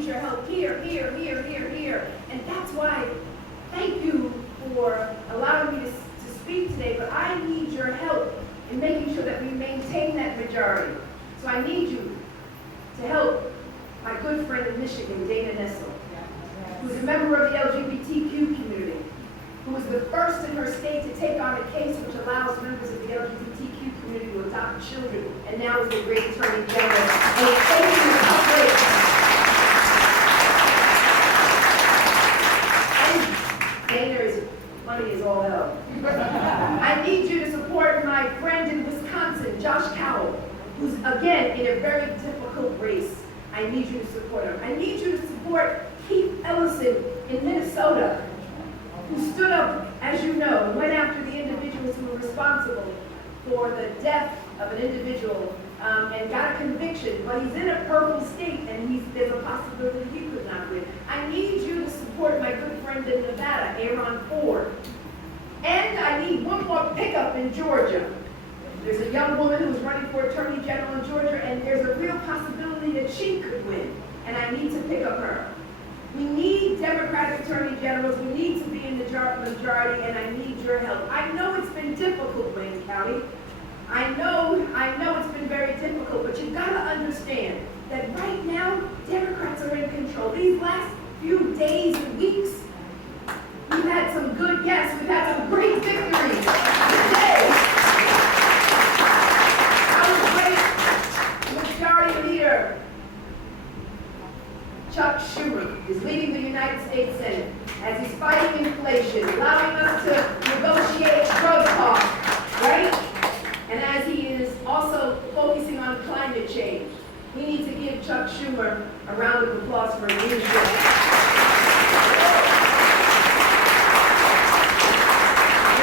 need your help here, here, here, here, here. And that's why, thank you for allowing me to speak today, but I need your help in making sure that we maintain that majority. So I need you to help my good friend in Michigan, Dana Nessel, who's a member of the LGBTQ community, who was the first in her state to take on a case which allows members of the LGBTQ community to adopt children, and now is the great attorney general. And it's taking the public. And Dana is funny as all hell. I need you to support my friend in Wisconsin, Josh Cowell, who's, again, in a very difficult race. I need you to support him. I need you to support Keith Ellison in Minnesota, who stood up, as you know, went after the individuals who were responsible for the death of an individual and got a conviction, but he's in a purple state and there's a possibility he could not win. I need you to support my good friend in Nevada, Aaron Ford. And I need one more pickup in Georgia. There's a young woman who's running for Attorney General in Georgia, and there's a real possibility that she could win, and I need to pick up her. We need Democratic Attorney Generals. We need to be in the majority, and I need your help. I know it's been difficult, Wayne County. I know it's been very difficult, but you've got to understand that right now, Democrats are in control. These last few days and weeks, we've had some good, yes, we've had some great victories. Today, Majority Leader Chuck Schumer is leading the United States Senate as he's fighting inflation, allowing us to negotiate drug costs, right? And as he is also focusing on climate change. We need to give Chuck Schumer a round of applause for his leadership.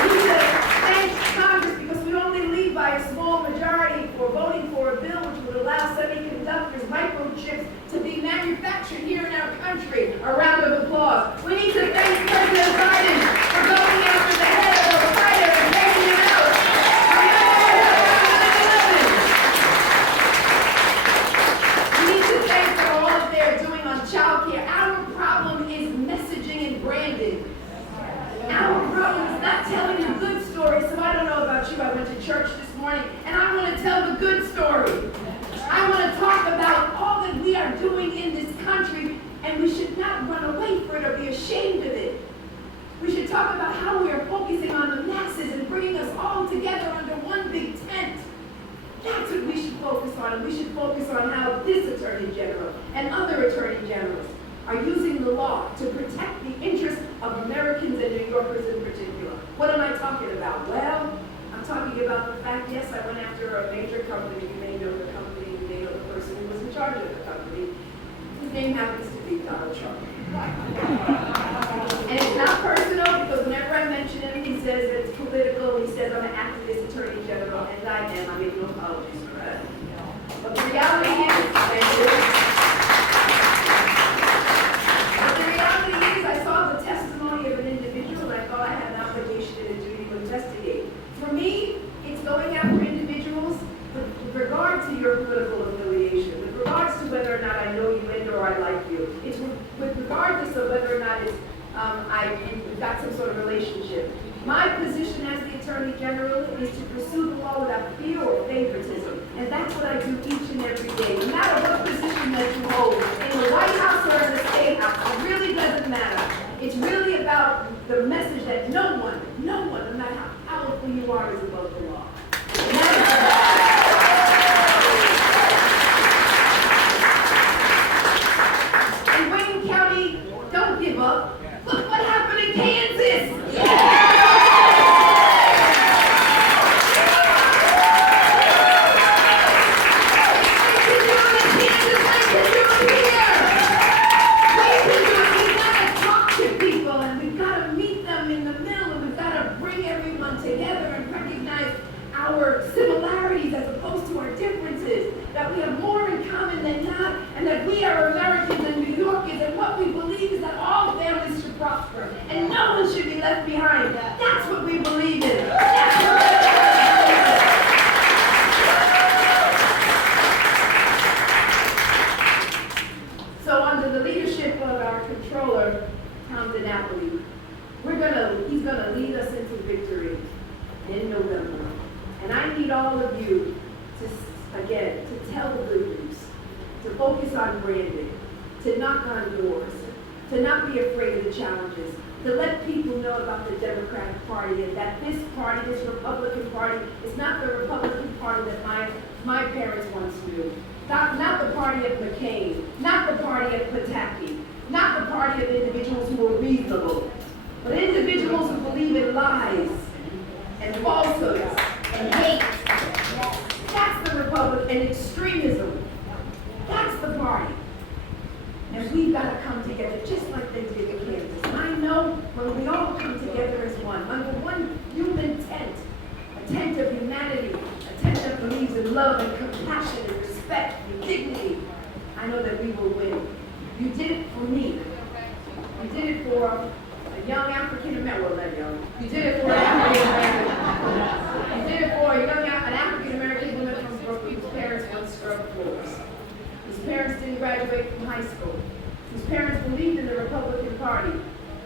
We need to thank Congress because we only lead by a small majority for voting for a bill which would allow semiconductors, microchips, to be manufactured here in our country. A round of applause. We need to thank President Biden for going after the head of the fighter and taking him out. We need to thank for all that they're doing on child care. Our problem is messaging and branding. Our problem is not telling a good story. So I don't know about you. I went to church this morning, and I want to tell the good story. I want to talk about all that we are doing in this country, and we should not run away from it or be ashamed of it. We should talk about how we are focusing on the masses and bringing us all together under one big tent. That's what we should focus on, and we should focus on how this Attorney General and other Attorney Generals are using the law to protect the interests of Americans and New Yorkers in particular. What am I talking about? Well, I'm talking about the fact, yes, I went after a major company. You may know the company, you may know the person who was in charge of the company. His name happens to be Donald Trump. And it's not personal because whenever I mention him, he says it's political. He says I'm an activist Attorney General, and I am. I make no apologies for that. But the reality is, I saw the testimony of an individual, and I thought I had an obligation and a duty to investigate. For me, it's going after individuals with regard to your political affiliation, with regards to whether or not I know you and or I like you. It's with regardless of whether or not it's we've got some sort of relationship. My position as the Attorney General is to pursue the law without fear or favoritism. And that's what I do each and every day. No matter what position that you hold, in the White House or in the State House, it really doesn't matter. It's really about the message that no one, no matter how powerful you are, is above the law. In Wayne County, don't give up. Look what happened in Kansas. Yeah! Similarities as opposed to our differences, that we have more in common than not, and that we are Americans and New Yorkers, and what we believe is that all families should prosper, and no one should be left behind. That's what we believe in. So under the leadership Controller, Tom DiNapoli. He's gonna lead us into victory in November. And I need all of you to tell the good news, to focus on branding, to knock on doors, to not be afraid of the challenges, to let people know about the Democratic Party and that this party, this Republican Party, is not the Republican Party that my parents once knew. Not the party of McCain, not the party of Pataki, not the party of individuals who are reasonable, but individuals who believe in lies and falsehoods and hate. That's the Republic, and extremism. That's the party. And we've got to come together just like they did in Kansas. And I know when we all come together as one, under one human tent, a tent of humanity, a tent that believes in love and compassion and respect and dignity, I know that we will win. You did it for me. You did it for a young African American, well, not young. You did it for an African American. You did it for an African American woman from Brooklyn whose parents once scrubbed floors, whose parents didn't graduate from high school, whose parents believed in the Republican Party,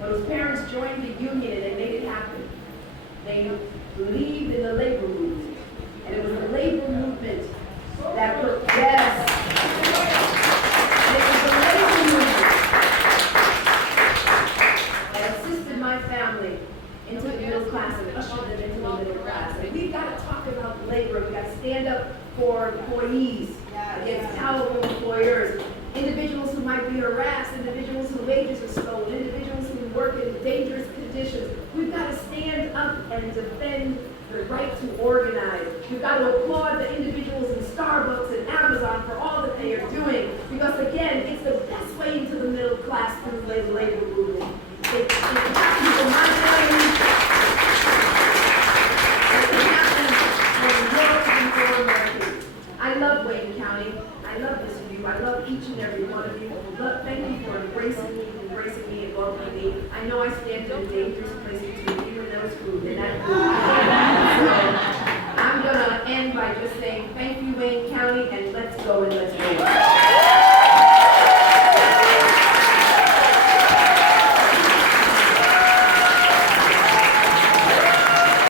but whose parents joined the union and they made it happen. They believed in the labor movement, and it was the labor movement that put, yes, it was the labor movement that assisted my family into the middle class and ushered them into the middle class. And we've got to talk about labor. We've got to stand up for employees against powerful employers, individuals who might be harassed, individuals whose wages are stolen, individuals who work in dangerous conditions. We've got to stand up and defend the right to organize. We've got to applaud the individuals in Starbucks and Amazon for all that they are doing, because again, it's the best way into the middle class through the labor movement. It happens in my family. It happens when you're Americans. I love Wayne County. I love this view. I love each and every one of you. Thank you for embracing me and welcoming me. I know I stand in a dangerous place between you and those food, and that food. So I'm going to end by just saying thank you, Wayne County, and let's go in the